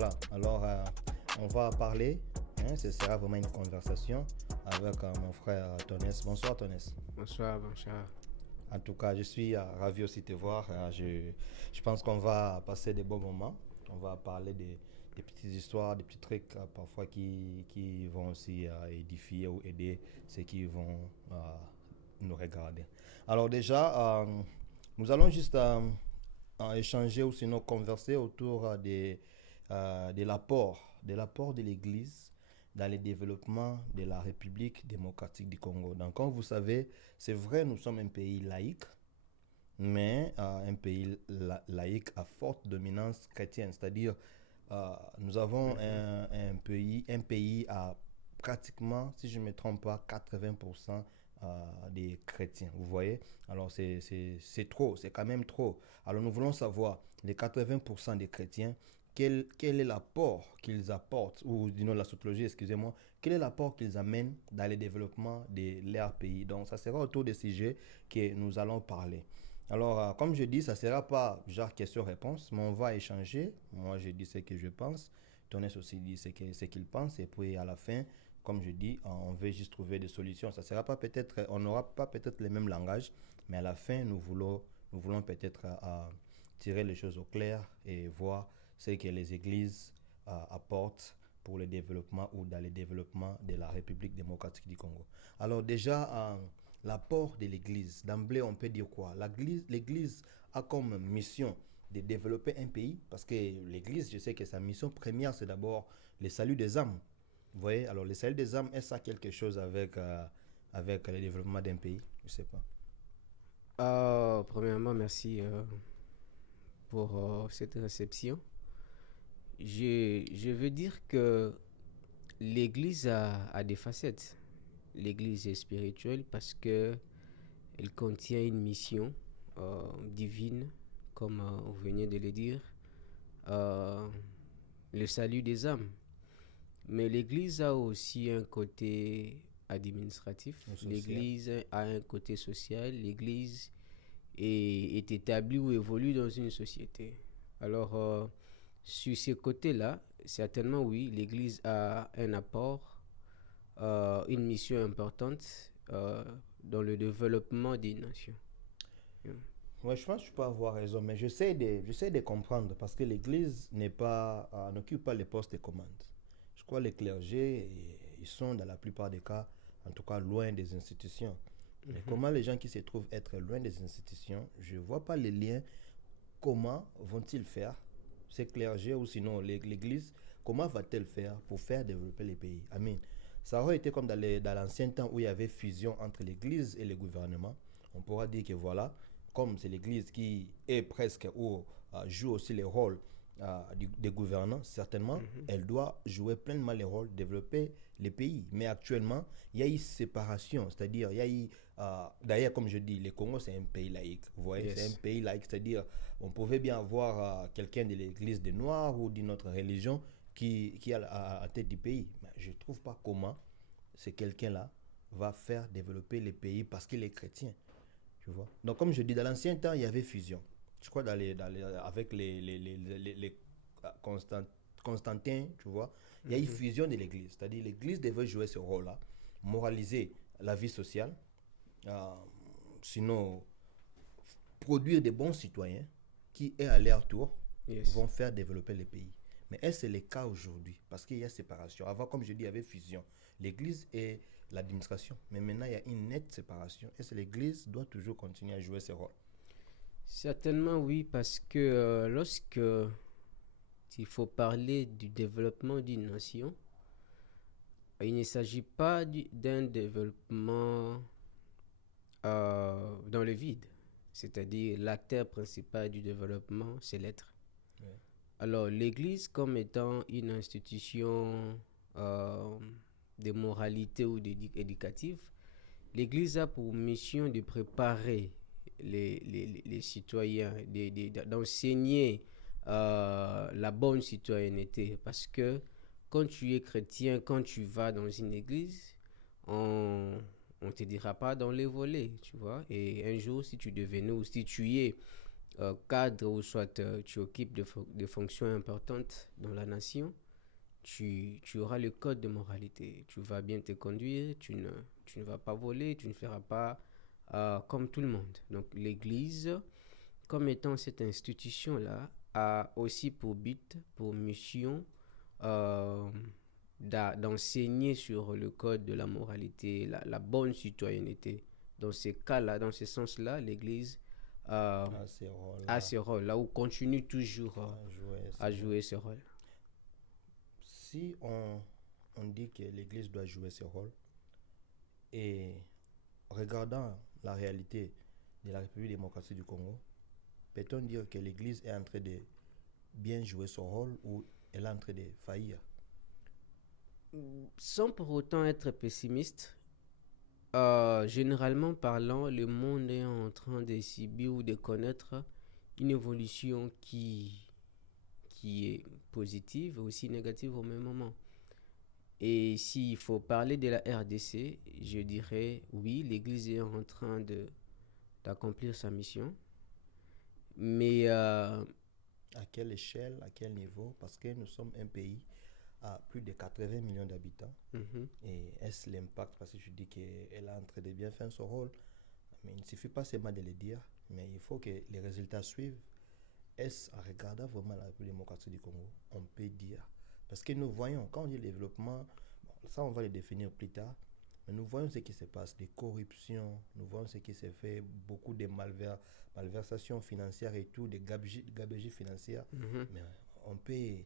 voilà. Alors, on va parler. Ce sera vraiment une conversation avec mon frère Tonès. Bonsoir, Tonès. Bonsoir, bonsoir. En tout cas, je suis ravi aussi de te voir. Je pense qu'on va passer des bons moments. On va parler des petites histoires, des petits trucs parfois qui vont aussi édifier ou aider ceux qui vont nous regarder. Alors déjà, nous allons juste échanger ou sinon converser autour de l'apport de l'Église dans le développement de la République démocratique du Congo. Donc, comme vous savez, c'est vrai, nous sommes un pays laïque, mais un pays laïque à forte dominance chrétienne. C'est-à-dire, nous avons un pays à pratiquement, si je ne me trompe pas, 80% des chrétiens. Vous voyez? Alors, c'est trop, c'est quand même trop. Alors, nous voulons savoir, les 80% des chrétiens, quel est l'apport qu'ils apportent, ou disons la sociologie, excusez-moi, quel est l'apport qu'ils amènent dans le développement de leur pays. Donc, ça sera autour des sujets que nous allons parler. Alors, comme je dis, ça ne sera pas genre question-réponse, mais on va échanger. Moi, je dis ce que je pense. Tonès aussi dit ce qu'il pense. Et puis, à la fin, comme je dis, on veut juste trouver des solutions. Ça sera pas peut-être, on n'aura pas peut-être les mêmes langages, mais à la fin, nous voulons peut-être tirer les choses au clair et voir ce que les églises apportent pour le développement ou dans le développement de la République démocratique du Congo. Alors déjà, l'apport de l'Église, d'emblée on peut dire quoi? L'Église a comme mission de développer un pays, parce que l'Église, je sais que sa mission première, c'est d'abord le salut des âmes. Vous voyez, alors le salut des âmes, est-ce ça quelque chose avec le développement d'un pays? Je ne sais pas. Premièrement, merci pour cette réception. Je veux dire que l'Église a des facettes. L'Église est spirituelle parce que elle contient une mission divine, comme vous venez de le dire, euh, le salut des âmes. Mais l'Église a aussi un côté administratif. Social. L'Église a un côté social. L'Église est établie ou évolue dans une société. Alors, sur ces côtés-là, certainement oui, l'Église a un apport, une mission importante dans le développement des nations. Yeah. Ouais, je pense que je peux avoir raison, mais j'essaie de comprendre parce que l'Église n'occupe pas les postes de commande. Je crois que les clergés, ils sont dans la plupart des cas, en tout cas, loin des institutions. Mais Mhm. comment les gens qui se trouvent être loin des institutions, je ne vois pas les liens. Comment vont-ils faire, ces clergés ou sinon l'Église, comment va-t-elle faire pour faire développer les pays? Amen. Ça aurait été comme dans l'ancien temps où il y avait fusion entre l'Église et le gouvernement. On pourra dire que voilà, comme c'est l'Église qui est presque ou joue aussi le rôle des gouvernants, certainement, Mhm. elle doit jouer pleinement le rôle, développer les pays. Mais actuellement, il y a eu séparation, c'est-à-dire, il y a eu, d'ailleurs, comme je dis, le Congo, c'est un pays laïque. Vous voyez, c'est un Yes. pays laïque, c'est-à-dire, on pouvait bien avoir quelqu'un de l'église des Noirs ou d'une autre religion qui a la tête du pays. Mais je ne trouve pas comment ce quelqu'un-là va faire développer les pays parce qu'il est chrétien. Tu vois. Donc, comme je dis, dans l'ancien temps, il y avait fusion. Je crois avec les Constant- Constantin, tu vois, il y a eu Mhm. fusion de l'Église. C'est-à-dire l'Église devait jouer ce rôle-là, moraliser la vie sociale, euh, sinon produire des bons citoyens qui, à leur tour, Yes. vont faire développer les pays. Mais est-ce que c'est le cas aujourd'hui? Parce qu'il y a séparation. Avant, comme je dis, il y avait fusion. L'Église et l'administration. Mais maintenant, il y a une nette séparation. Est-ce que l'Église doit toujours continuer à jouer ce rôle? Certainement oui, parce que lorsque il faut parler du développement d'une nation, il ne s'agit pas d'un développement dans le vide. C'est-à-dire l'acteur principal du développement, c'est l'être. Ouais. Alors l'Église comme étant une institution euh, de moralité ou éducative, l'Église a pour mission de préparer les citoyens, d'enseigner la bonne citoyenneté. Parce que quand tu es chrétien, quand tu vas dans une église, on ne te dira pas dans les volets, tu vois. Et un jour, si tu devenais ou si tu es cadre ou soit tu occupes de fonctions importantes dans la nation, tu auras le code de moralité. Tu vas bien te conduire, tu ne vas pas voler, tu ne feras pas comme tout le monde. Donc l'Église, comme étant cette institution-là, a aussi pour but, pour mission, euh, d'enseigner sur le code de la moralité, la bonne citoyenneté. Dans ces cas-là, dans ce sens-là, l'Église Ces a rôles-là, ce rôle-là ou continue toujours jouer à ces rôles. jouer ce rôle. Si on dit que l'Église doit jouer ce rôle, et regardant la réalité de la République démocratique du Congo, peut-on dire que l'Église est en train de bien jouer son rôle ou elle est en train de faillir? Sans pour autant être pessimiste, généralement parlant, le monde est en train de subir ou de connaître une évolution qui est positive et aussi négative au même moment. Et s'il faut parler de la RDC, je dirais oui, l'Église est en train d'accomplir sa mission. Mais À quelle échelle, à quel niveau? Parce que nous sommes un pays à plus de 80 millions d'habitants. Et est-ce l'impact? Parce que je dis qu'elle est en train de bien faire son rôle. Mais il ne suffit pas seulement de le dire, mais il faut que les résultats suivent. Est-ce, en regardant vraiment la République démocratique du Congo, on peut dire? Parce que nous voyons, quand on dit développement, bon, ça on va le définir plus tard, mais nous voyons ce qui se passe, des corruptions, nous voyons ce qui se fait, beaucoup de malversations financières et tout, des gabegies financières. Mais on peut,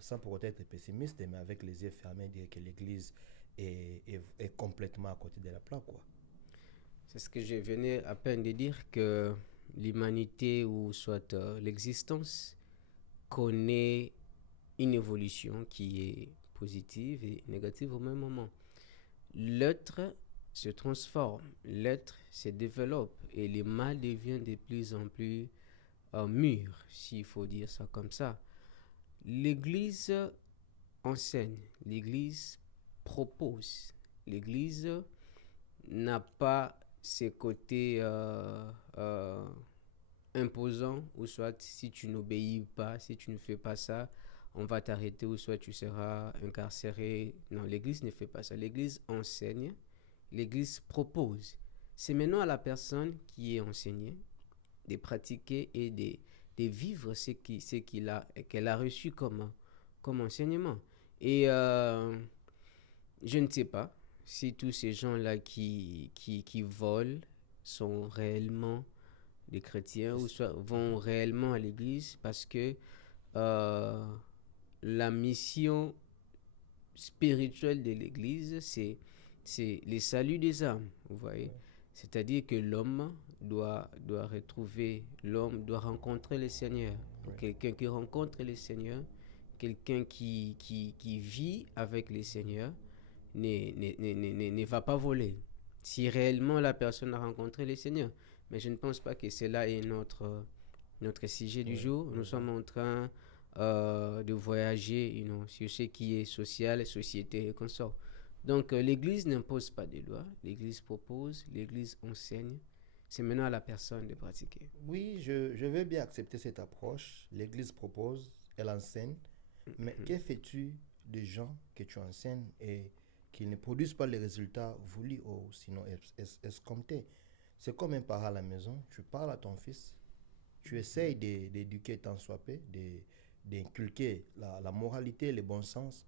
sans pour autant être pessimiste, mais avec les yeux fermés, dire que l'Église est complètement à côté de la plaque, quoi. c'est ce que je venais à peine de dire, que l'humanité ou soit l'existence connaît une évolution qui est positive et négative au même moment. L'être se transforme, l'être se développe et le mal devient de plus en plus mûr, s'il faut dire ça comme ça. L'Église enseigne, l'Église propose, l'Église n'a pas ses côtés imposants, ou soit si tu n'obéis pas, si tu ne fais pas ça, on va t'arrêter ou soit tu seras incarcéré. Non, l'Église ne fait pas ça. L'Église enseigne, l'Église propose. C'est maintenant à la personne qui est enseignée de pratiquer et de vivre qu'elle a reçu comme enseignement. Et je ne sais pas si tous ces gens-là qui volent sont réellement des chrétiens ou soit vont réellement à l'église, parce que euh, la mission spirituelle de l'église, c'est le salut des âmes, vous voyez. C'est-à-dire que l'homme l'homme doit rencontrer le Seigneur. Oui. Quelqu'un qui rencontre le Seigneur, quelqu'un qui vit avec le Seigneur, ne va pas voler. Si réellement la personne a rencontré le Seigneur. Mais je ne pense pas que cela est notre sujet du jour. Nous sommes en train de voyager sur ce qui est social, société et consort. Donc l'Église n'impose pas de loi, l'Église propose, l'Église enseigne. C'est maintenant à la personne de pratiquer. Oui, je veux bien accepter cette approche. L'Église propose, elle enseigne. Mais que fais-tu des gens que tu enseignes et qui ne produisent pas les résultats voulus ou sinon escomptés? C'est comme un parent à la maison. Tu parles à ton fils, tu essayes d'éduquer tant soit peu, d'inculquer la moralité, le bon sens.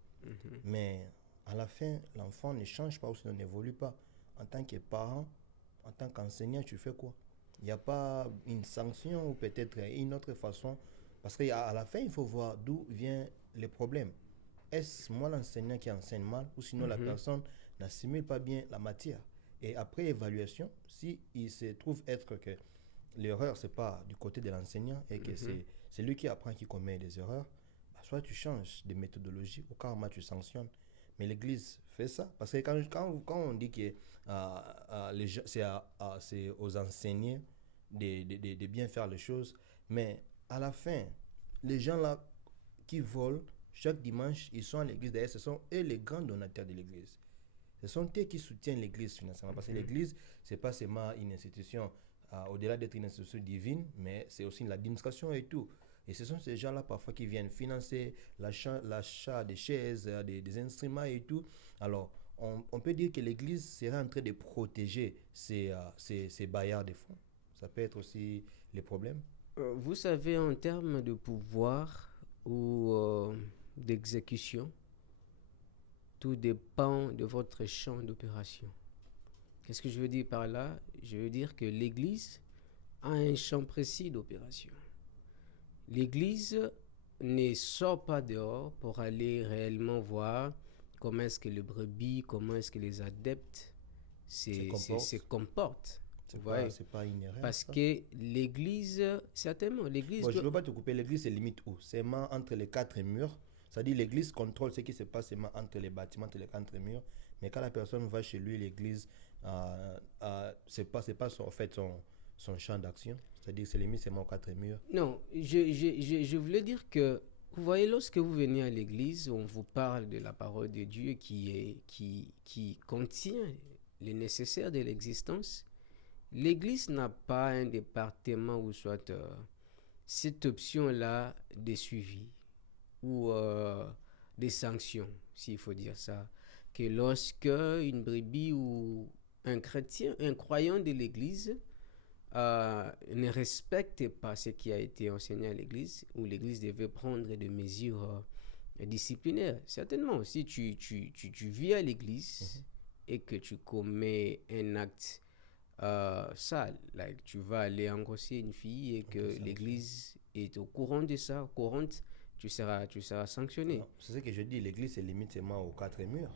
Mais à la fin, l'enfant ne change pas ou sinon n'évolue pas. En tant que parent, en tant qu'enseignant, tu fais quoi? Il n'y a pas une sanction ou peut-être une autre façon. Parce qu'à la fin, il faut voir d'où vient le problème. Est-ce moi l'enseignant qui enseigne mal ou sinon la personne n'assimile pas bien la matière? Et après évaluation, si il se trouve être que l'erreur, c'est pas du côté de l'enseignant et que c'est lui qui apprend qui commet des erreurs, bah, soit tu changes de méthodologie ou carrément tu sanctionnes. Mais l'Église fait ça. Parce que quand on dit que c'est aux enseignants de bien faire les choses, mais à la fin, les gens là qui volent, chaque dimanche, ils sont à l'église. D'ailleurs, ce sont eux les grands donateurs de l'église. Ce sont eux qui soutiennent l'église financièrement. Parce que l'église, ce n'est pas seulement une institution au-delà d'être une institution divine, mais c'est aussi l'administration et tout. Et ce sont ces gens-là parfois qui viennent financer l'achat des chaises, des instruments et tout. Alors, on peut dire que l'Église serait en train de protéger ces bailleurs de fonds. Ça peut être aussi les problèmes. Vous savez, en termes de pouvoir ou d'exécution, tout dépend de votre champ d'opération. Qu'est-ce que je veux dire par là? Je veux dire que l'Église a un champ précis d'opération. L'Église ne sort pas dehors pour aller réellement voir comment est-ce que les brebis, comment est-ce que les adeptes se comportent. C'est pas une erreur. Parce ça. que l'Église, certainement, l'Église... Bon, je ne veux pas te couper. L'Église se limite où? C'est entre les quatre murs. C'est-à-dire l'Église contrôle ce qui se passe seulement entre les bâtiments, entre les quatre murs. Mais quand la personne va chez lui, l'Église, c'est pas en fait son champ d'action. C'est-à-dire que c'est limite seulement aux quatre murs. Non, je voulais dire que, vous voyez, lorsque vous venez à l'église, on vous parle de la parole de Dieu qui contient le nécessaire de l'existence. L'église n'a pas un département ou soit cette option-là de suivi ou des sanctions, s'il faut dire ça. Que lorsque une brebis ou un chrétien, un croyant de l'église ne respecte pas ce qui a été enseigné à l'église, où l'église devait prendre des mesures disciplinaires. Certainement, si tu vis à l'église et que tu commets un acte sale, like tu vas aller engrosser une fille et que l'église est au courant de ça, courante, tu seras sanctionné. Non, c'est ce que je dis, l'église se limite seulement aux quatre murs.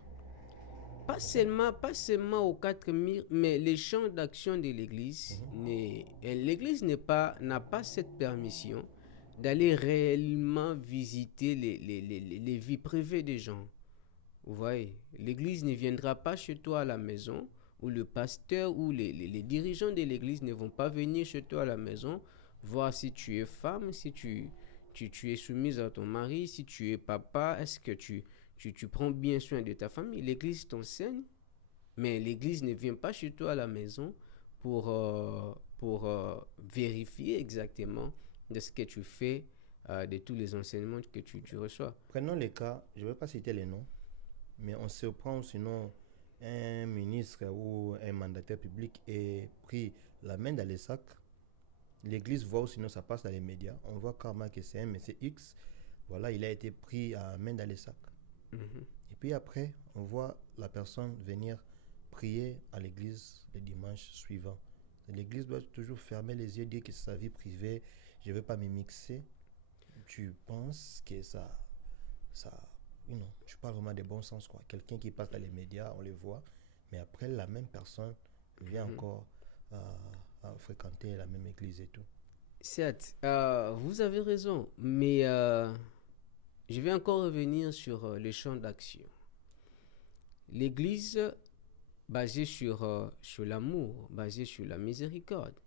Pas seulement aux quatre murs, mais les champs d'action de l'Église. L'Église n'a pas cette permission d'aller réellement visiter les vies privées des gens. Vous voyez, l'Église ne viendra pas chez toi à la maison, ou le pasteur ou les dirigeants de l'Église ne vont pas venir chez toi à la maison voir si tu es femme, si tu es soumise à ton mari, si tu es papa, est-ce que tu prends bien soin de ta famille. L'église t'enseigne, mais l'église ne vient pas chez toi à la maison pour vérifier exactement de ce que tu fais, de tous les enseignements que tu reçois. Prenons les cas, je ne vais pas citer les noms, mais on se prend sinon un ministre ou un mandataire public est pris la main dans les sacs. L'église voit ou sinon ça passe dans les médias. On voit carrément que c'est un monsieur X. Voilà, il a été pris à main dans les sacs. Et puis après, on voit la personne venir prier à l'église le dimanche suivant. L'église doit toujours fermer les yeux, dire que c'est sa vie privée, je ne veux pas me mixer. Tu penses que tu parles vraiment de bon sens, quoi. Quelqu'un qui passe dans les médias, on le voit, mais après, la même personne vient encore à fréquenter la même église et tout. Certes, vous avez raison, mais je vais encore revenir sur le champ d'action. L'église, basée sur l'amour, basée sur la miséricorde.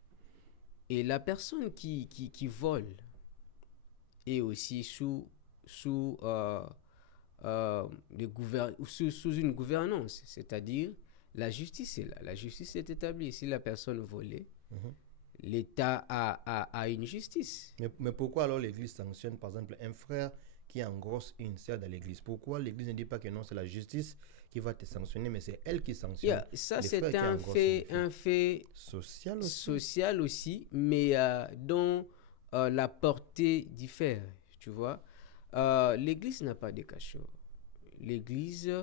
Et la personne qui vole est aussi sous une gouvernance, c'est-à-dire la justice est là, la justice est établie. Si la personne volait, l'État a une justice. Mais pourquoi alors l'Église sanctionne, par exemple, un frère qui engrosse une sœur dans l'Église? Pourquoi l'Église ne dit pas que non, c'est la justice qui va te sanctionner, mais c'est elle qui sanctionne? Ça, c'est un fait social aussi, mais dont la portée diffère, tu vois. L'Église n'a pas de cachot. L'Église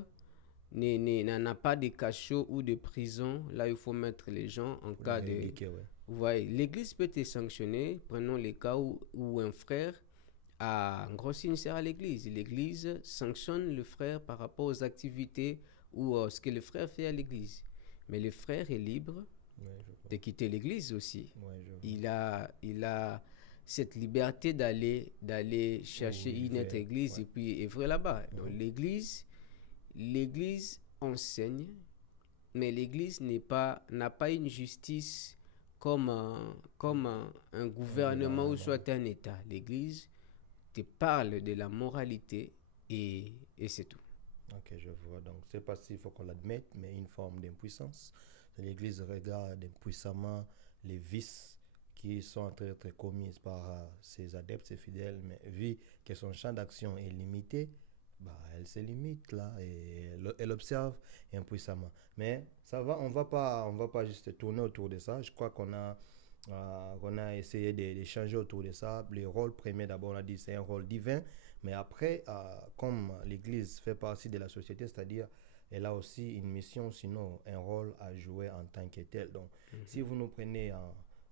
n'en a pas de cachot ou de prison. Là, il faut mettre les gens en cas de... Vous voyez, l'Église peut te sanctionner. Prenons les cas où un frère a engrossé une sœur à l'Église. L'Église sanctionne le frère par rapport aux activités ou ce que le frère fait à l'Église. Mais le frère est libre de quitter l'Église aussi. Il a cette liberté d'aller chercher une autre église et puis œuvrer là-bas. Donc l'église enseigne, mais l'église n'a pas une justice comme un gouvernement ou soit un État. L'église te parle de la moralité et c'est tout. Ok, je vois. Donc, c'est pas s'il faut qu'on l'admette, mais une forme d'impuissance. L'Église regarde impuissamment les vices qui sont en train d'être commis par ses adeptes, ses fidèles, mais vu que son champ d'action est limité, bah, elle se limite là et elle observe impuissamment. Mais ça va, on va pas juste tourner autour de ça. Je crois qu'on a essayé d'échanger autour de ça. Les rôles premiers, d'abord, on a dit c'est un rôle divin, mais après, comme l'Église fait partie de la société, c'est-à-dire elle a aussi une mission, sinon un rôle à jouer en tant que tel. Donc, si vous nous prenez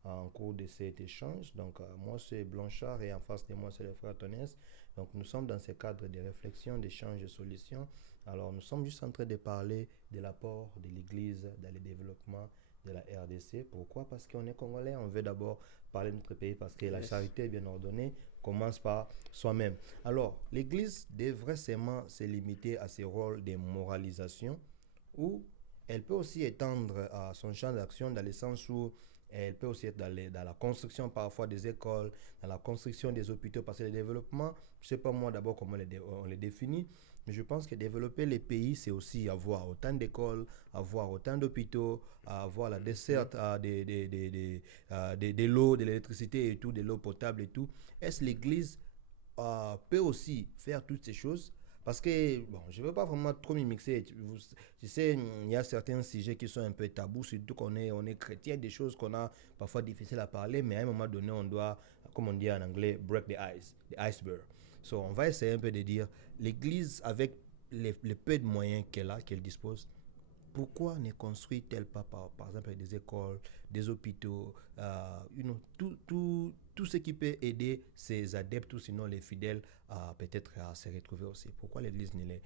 en cours de cet échange, donc moi c'est Blanchard et en face de moi c'est le frère Tonès. Donc nous sommes dans ce cadre de réflexion, d'échange, de solutions. Alors nous sommes juste en train de parler de l'apport de l'Église dans le développement de la RDC. Pourquoi? Parce qu'on est Congolais, on veut d'abord parler de notre pays parce que la charité bien ordonnée commence par soi-même. Alors l'Église devrait seulement se limiter à ses rôles de moralisation ou elle peut aussi étendre son champ d'action dans le sens où elle peut aussi être dans la construction parfois des écoles, dans la construction des hôpitaux, parce que le développement, je ne sais pas moi d'abord comment on les définit, mais je pense que développer les pays, c'est aussi avoir autant d'écoles, avoir autant d'hôpitaux, avoir la desserte de l'eau, de l'électricité et tout, de l'eau potable et tout. Est-ce l'Église peut aussi faire toutes ces choses? Parce que, bon, je ne veux pas vraiment trop m'y mixer. Tu sais, il y a certains sujets qui sont un peu tabous, surtout qu'on est chrétien, des choses qu'on a parfois difficiles à parler, mais à un moment donné, on doit, comme on dit en anglais, break the iceberg. So, on va essayer un peu de dire, l'Église, avec les peu de moyens qu'elle dispose, pourquoi ne construit-elle pas, par exemple, des écoles, des hôpitaux, tout ce qui peut aider ses adeptes ou sinon les fidèles à peut-être à se retrouver aussi? Pourquoi l'Église ne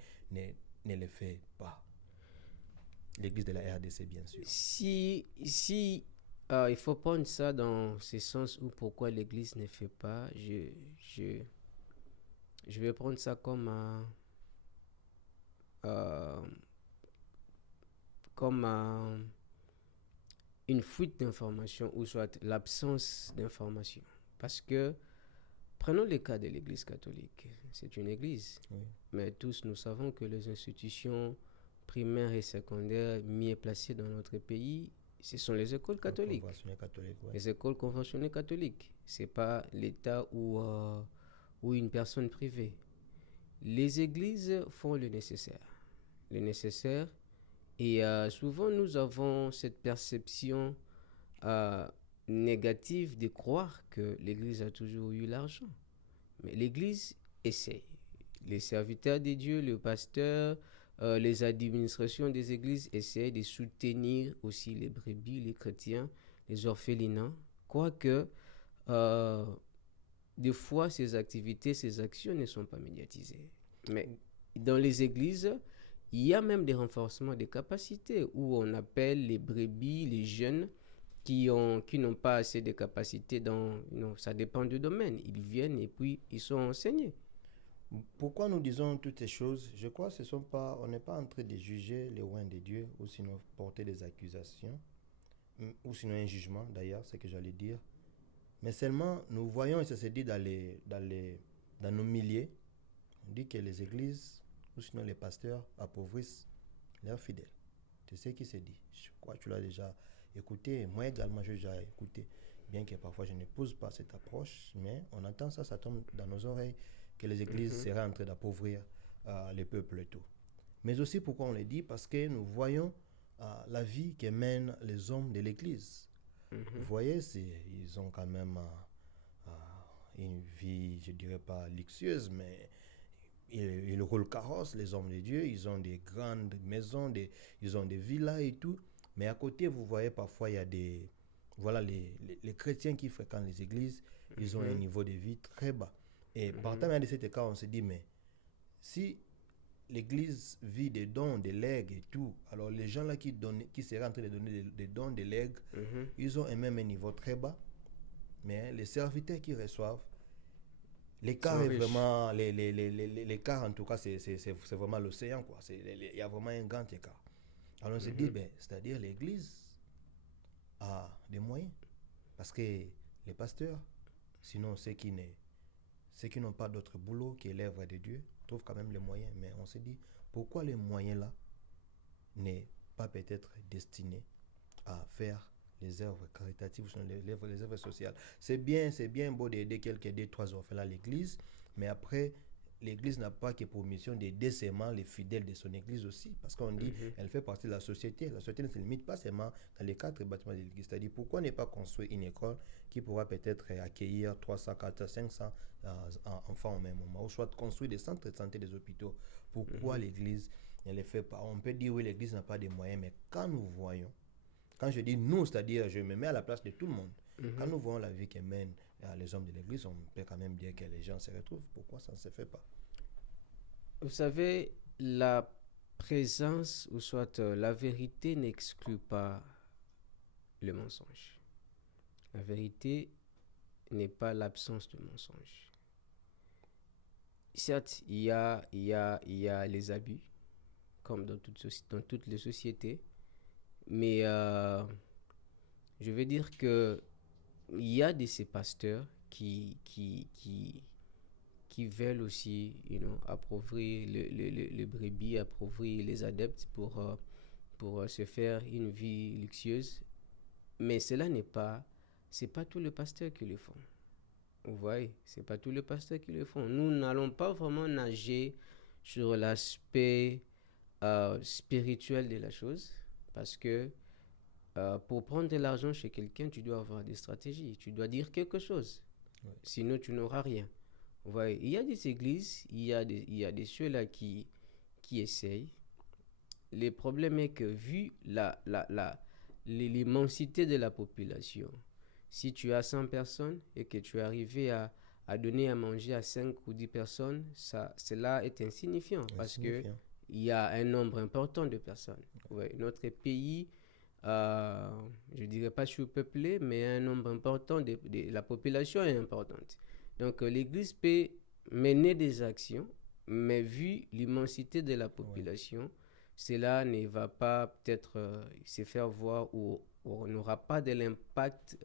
le fait pas? L'Église de la RDC, bien sûr. Si il faut prendre ça dans ce sens où pourquoi l'Église ne fait pas, je vais prendre ça comme une fuite d'information ou soit l'absence d'information. Parce que, prenons le cas de l'Église catholique. C'est une église, oui. Mais tous nous savons que les institutions primaires et secondaires mieux placées dans notre pays, ce sont les écoles catholiques. Ouais. Les écoles conventionnées catholiques. Ce n'est pas l'État ou une personne privée. Les églises font le nécessaire. Et souvent, nous avons cette perception négative de croire que l'Église a toujours eu l'argent. Mais l'Église essaye. Les serviteurs de Dieu, le pasteur, les administrations des églises essayent de soutenir aussi les brebis, les chrétiens, les orphelinats. Quoique, des fois, ces activités, ces actions ne sont pas médiatisées. Mais dans les églises, il y a même des renforcements des capacités où on appelle les brebis, les jeunes qui n'ont pas assez de capacités ça dépend du domaine. Ils viennent et puis ils sont enseignés. Pourquoi nous disons toutes ces choses? Je crois que on n'est pas en train de juger les rois de Dieu ou sinon porter des accusations ou sinon un jugement d'ailleurs, c'est ce que j'allais dire. Mais seulement nous voyons et ça se dit dans nos milliers, on dit que les églises ou sinon les pasteurs appauvrissent leurs fidèles. C'est ce qui se dit. Je crois que tu l'as déjà écouté. Moi également, j'ai déjà écouté. Bien que parfois je n'épouse pas cette approche, mais on entend ça, ça tombe dans nos oreilles, que les églises seraient en train d'appauvrir les peuples et tout. Mais aussi pourquoi on le dit? Parce que nous voyons la vie que mènent les hommes de l'église. Vous voyez, ils ont quand même une vie, je dirais pas luxueuse, mais ils roulent carrosse, les hommes de Dieu, ils ont des grandes maisons, ils ont des villas et tout. Mais à côté, vous voyez, parfois, il y a les chrétiens qui fréquentent les églises, ils ont un niveau de vie très bas. Et partant de cet cas, on se dit, mais si l'église vit des dons, des legs et tout, alors les gens là qui seraient en train de donner des dons, des legs, ils ont même un niveau très bas. Mais les serviteurs qui reçoivent, l'écart est vraiment, l'écart en tout cas, c'est vraiment l'océan, quoi. Il y a vraiment un grand écart. Alors on se dit, c'est-à-dire l'église a des moyens. Parce que les pasteurs, sinon ceux qui n'ont pas d'autre boulot qui est l'œuvre de Dieu, trouvent quand même les moyens. Mais on se dit, pourquoi les moyens là n'est pas peut-être destiné à faire les œuvres caritatives, sont les œuvres sociales. C'est bien beau d'aider quelques 2-3 orphelins à l'église, mais après, l'église n'a pas que pour mission d'aider seulement les fidèles de son église aussi, parce qu'on dit elle fait partie de la société. La société ne se limite pas seulement dans les 4 bâtiments de l'église. C'est-à-dire, pourquoi ne pas construire une école qui pourra peut-être accueillir 300, 400, 500 enfants au même moment, ou soit construire des centres de santé, des hôpitaux. Pourquoi l'église ne le fait pas? On peut dire oui, l'église n'a pas de moyens, mais quand nous voyons, quand je dis nous, c'est-à-dire je me mets à la place de tout le monde, quand nous voyons la vie que mènent les hommes de l'église, on peut quand même dire que les gens se retrouvent. Pourquoi ça ne se fait pas? Vous savez, la présence ou soit la vérité n'exclut pas le mensonge. La vérité n'est pas l'absence de mensonge. Certes, il y a les abus, comme dans toutes les sociétés, mais je veux dire que il y a de ces pasteurs qui veulent aussi, appauvrir le brebis, appauvrir les adeptes pour se faire une vie luxueuse. Mais c'est pas tous les pasteurs qui le font. Vous voyez, c'est pas tous les pasteurs qui le font. Nous n'allons pas vraiment nager sur l'aspect spirituel de la chose, parce que pour prendre de l'argent chez quelqu'un, tu dois avoir des stratégies, tu dois dire quelque chose, sinon tu n'auras rien. Vous voyez, il y a des églises, il y a des ceux-là qui essayent. Le problème est que vu l'immensité de la population, si tu as 100 personnes et que tu es arrivé à donner à manger à 5 ou 10 personnes, cela est insignifiant parce qu'il y a un nombre important de personnes. Ouais, notre pays, je ne dirais pas sous-peuplé, mais un nombre important la population est importante. Donc l'Église peut mener des actions, mais vu l'immensité de la population, cela ne va pas peut-être se faire voir ou on n'aura pas de l'impact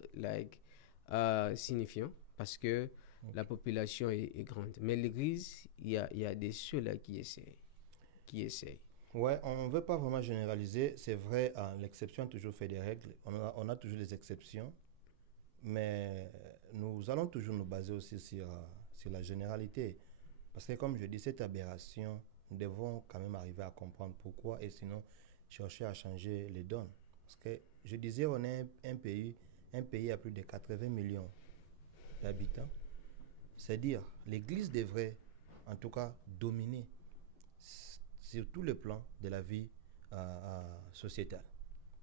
signifiant parce que la population est grande. Mais l'Église, il y a des ceux-là qui essayent. Ouais, on ne veut pas vraiment généraliser. C'est vrai, l'exception a toujours fait des règles. On a toujours des exceptions. Mais nous allons toujours nous baser aussi sur la généralité. Parce que comme je dis, cette aberration, nous devons quand même arriver à comprendre pourquoi et sinon chercher à changer les donnes. Parce que je disais, on est un pays à plus de 80 millions d'habitants. C'est-à-dire, l'Église devrait en tout cas dominer sur tout le plan de la vie sociétale.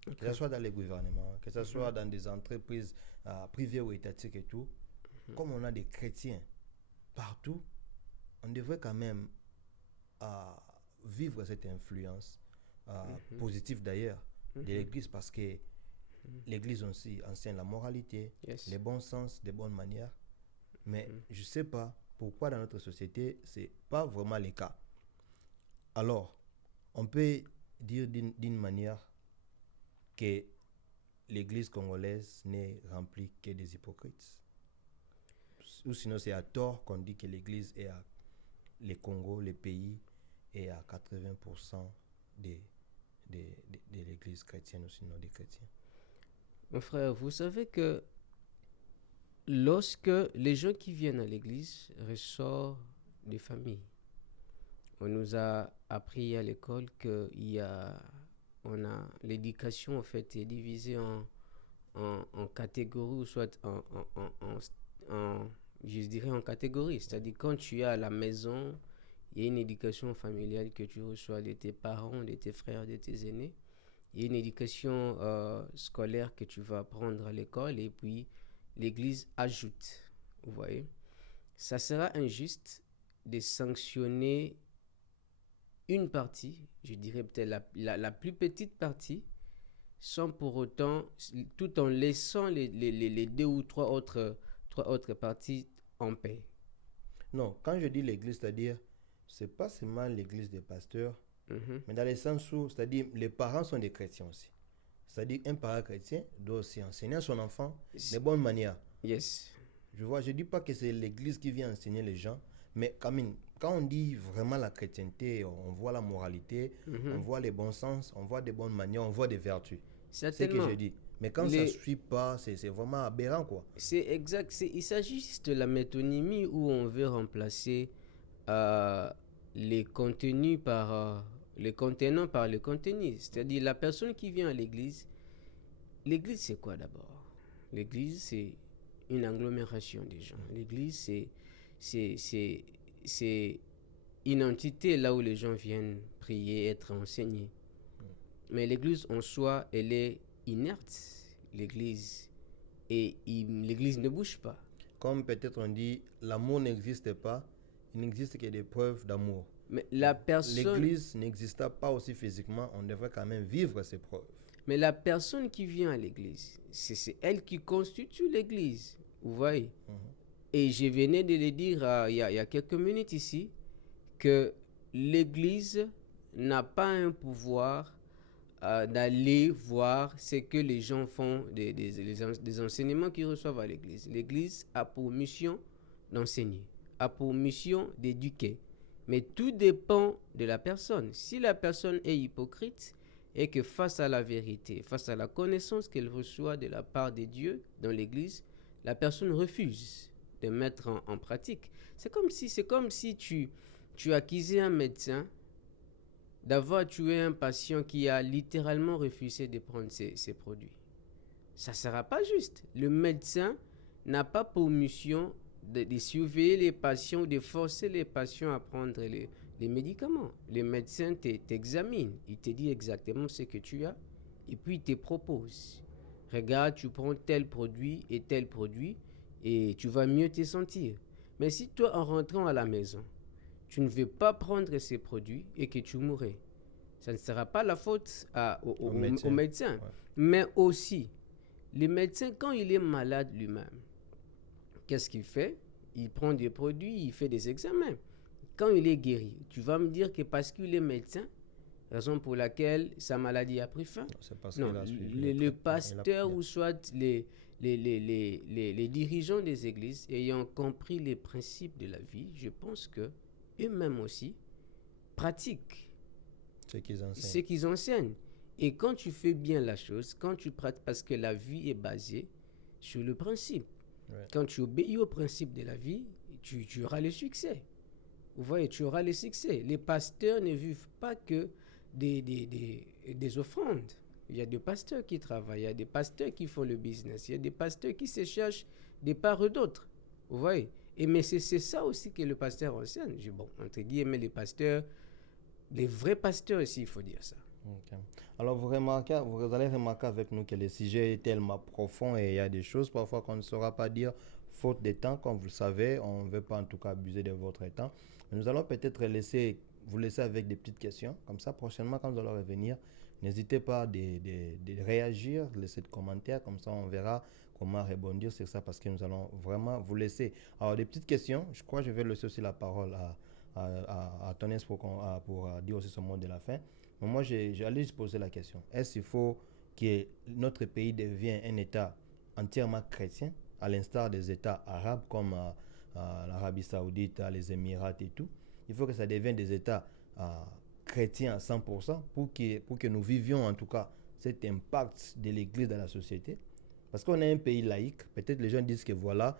Que ce soit dans les gouvernements, que ce soit dans des entreprises privées ou étatiques et tout, comme on a des chrétiens partout, on devrait quand même vivre cette influence positive d'ailleurs de l'Église, parce que l'Église aussi enseigne la moralité, les bons sens, les bonnes manières. Mais je ne sais pas pourquoi dans notre société, ce n'est pas vraiment le cas. Alors, on peut dire d'une manière que l'Église congolaise n'est remplie que des hypocrites. Ou sinon, c'est à tort qu'on dit que l'Église est à le Congo, le pays, est à 80% de l'Église chrétienne ou sinon des chrétiens. Mon frère, vous savez que lorsque les gens qui viennent à l'Église ressortent des familles, on nous a appris à l'école que l'éducation en fait est divisée en catégories, ou soit je dirais en catégories. C'est-à-dire quand tu es à la maison, il y a une éducation familiale que tu reçois de tes parents, de tes frères, de tes aînés. Il y a une éducation scolaire que tu vas apprendre à l'école, et puis l'Église ajoute. Vous voyez, ça sera injuste de sanctionner une partie, je dirais peut-être la plus petite partie, sans pour autant, tout en laissant les 2 ou 3 autres parties en paix. Non, quand je dis l'Église, c'est-à-dire, c'est pas seulement l'Église des pasteurs, mais dans le sens où, c'est-à-dire, les parents sont des chrétiens aussi. C'est-à-dire, un parent chrétien doit aussi enseigner à son enfant les bonnes manières. Yes. Je dis pas que c'est l'Église qui vient enseigner les gens, mais quand on dit vraiment la chrétienté, on voit la moralité, on voit les bons sens, on voit des bonnes manières, on voit des vertus. Certainement. C'est ce que je dis. Mais quand ça ne suit pas, c'est vraiment aberrant, quoi. C'est exact. Il s'agit juste de la métonymie où on veut remplacer les contenus par les contenants par les contenus. C'est-à-dire la personne qui vient à l'église c'est quoi d'abord? L'église c'est une agglomération des gens. L'église c'est une entité là où les gens viennent prier, être enseignés. Mais l'église en soi, elle est inerte. L'église l'église ne bouge pas. Comme peut-être on dit, l'amour n'existe pas, il n'existe que des preuves d'amour. Mais l'église n'exista pas aussi physiquement, on devrait quand même vivre ces preuves. Mais la personne qui vient à l'église, c'est elle qui constitue l'église. Vous voyez? Et je venais de le dire il y a quelques minutes ici, que l'église n'a pas un pouvoir d'aller voir ce que les gens font, des enseignements qu'ils reçoivent à l'église. L'église a pour mission d'enseigner, a pour mission d'éduquer. Mais tout dépend de la personne. Si la personne est hypocrite et que face à la vérité, face à la connaissance qu'elle reçoit de la part de Dieu dans l'église, la personne refuse de mettre en pratique. C'est comme si tu accusais un médecin d'avoir tué un patient qui a littéralement refusé de prendre ses produits. Ça ne sera pas juste. Le médecin n'a pas pour mission de surveiller les patients ou de forcer les patients à prendre les médicaments. Le médecin t'examine, il te dit exactement ce que tu as et puis il te propose. Regarde, tu prends tel produit et tu vas mieux te sentir. Mais si toi, en rentrant à la maison, tu ne veux pas prendre ces produits et que tu mourrais, ça ne sera pas la faute au médecin. Ouais. Mais aussi, le médecin, quand il est malade lui-même, qu'est-ce qu'il fait? Il prend des produits, il fait des examens. Quand il est guéri, tu vas me dire que parce qu'il est médecin, raison pour laquelle sa maladie a pris fin? Non, le pasteur ou soit les dirigeants des églises ayant compris les principes de la vie, je pense que eux-mêmes aussi pratiquent ce qu'ils enseignent. Et quand tu fais bien la chose, quand tu pratiques, parce que la vie est basée sur le principe. Ouais. Quand tu obéis au principe de la vie, tu auras le succès. Vous voyez, tu auras le succès. Les pasteurs ne vivent pas que des offrandes. Il y a des pasteurs qui travaillent, il y a des pasteurs qui font le business, il y a des pasteurs qui se cherchent des part et d'autres. Vous voyez? Mais c'est ça aussi que le pasteur enseigne. Bon, entre guillemets, les pasteurs, les vrais pasteurs aussi, il faut dire ça. Okay. Alors vous allez remarquer avec nous que le sujet est tellement profond et il y a des choses parfois qu'on ne saura pas dire faute de temps. Comme vous le savez, on ne veut pas en tout cas abuser de votre temps. Mais nous allons peut-être vous laisser avec des petites questions. Comme ça, prochainement, quand nous allons revenir, n'hésitez pas de réagir, laisser des commentaires. Comme ça, on verra comment rebondir sur ça parce que nous allons vraiment vous laisser. Alors, des petites questions. Je crois que je vais laisser aussi la parole à Tonès pour dire aussi son mot de la fin. Mais moi, j'allais juste poser la question. Est-ce qu'il faut que notre pays devienne un État entièrement chrétien, à l'instar des États arabes comme l'Arabie Saoudite, les Émirats et tout? Il faut que ça devienne des États chrétiens à 100% pour que nous vivions en tout cas cet impact de l'Église dans la société. Parce qu'on est un pays laïque. Peut-être les gens disent que voilà,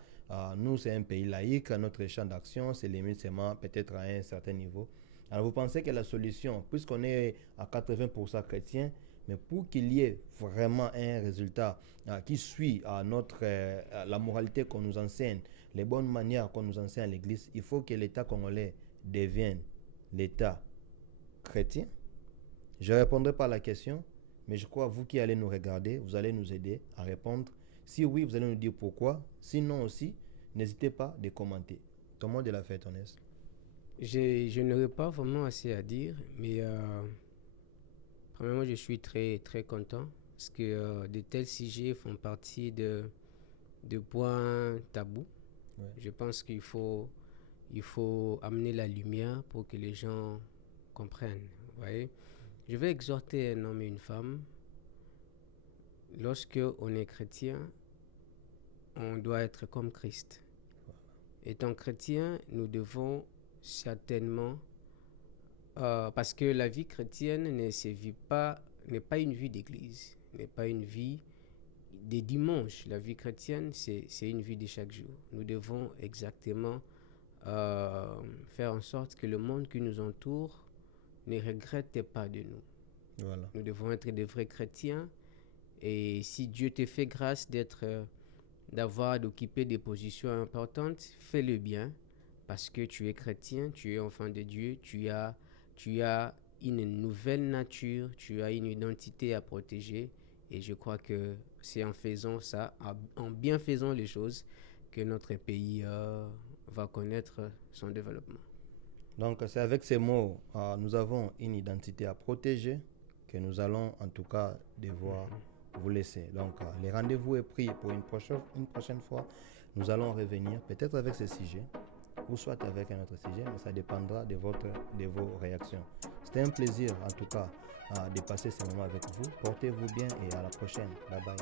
nous c'est un pays laïque, notre champ d'action c'est limite seulement peut-être à un certain niveau. Alors vous pensez que la solution, puisqu'on est à 80% chrétien, mais pour qu'il y ait vraiment un résultat qui suit la moralité qu'on nous enseigne, les bonnes manières qu'on nous enseigne à l'Église, il faut que l'État congolais devienne l'État chrétien. Je ne répondrai pas à la question, mais je crois que vous qui allez nous regarder, vous allez nous aider à répondre. Si oui, vous allez nous dire pourquoi. Sinon aussi, n'hésitez pas à commenter. Ton mot de la fête, Tonès. Je n'aurais pas vraiment assez à dire, mais premièrement, je suis très, très content parce que de tels sujets font partie de points tabous. Ouais. Je pense qu'il faut amener la lumière pour que les gens comprennent. Vous voyez? Je vais exhorter un homme et une femme. Lorsque on est chrétien, on doit être comme Christ. Étant chrétien, nous devons certainement, parce que la vie chrétienne n'est pas une vie d'église, n'est pas une vie des dimanches. La vie chrétienne, c'est une vie de chaque jour. Nous devons exactement faire en sorte que le monde qui nous entoure ne regrette pas de nous. Voilà. Nous devons être des vrais chrétiens. Et si Dieu te fait grâce d'occuper des positions importantes, fais-le bien, parce que tu es chrétien, tu es enfant de Dieu, tu as une nouvelle nature, tu as une identité à protéger. Et je crois que c'est en faisant ça, en bien faisant les choses, que notre pays va connaître son développement. Donc, c'est avec ces mots, nous avons une identité à protéger, que nous allons en tout cas devoir vous laisser. Donc, le rendez-vous est pris pour une prochaine fois. Nous allons revenir peut-être avec ce sujet, ou soit avec un autre sujet, mais ça dépendra de vos réactions. C'était un plaisir en tout cas de passer ce moment avec vous. Portez-vous bien et à la prochaine. Bye bye.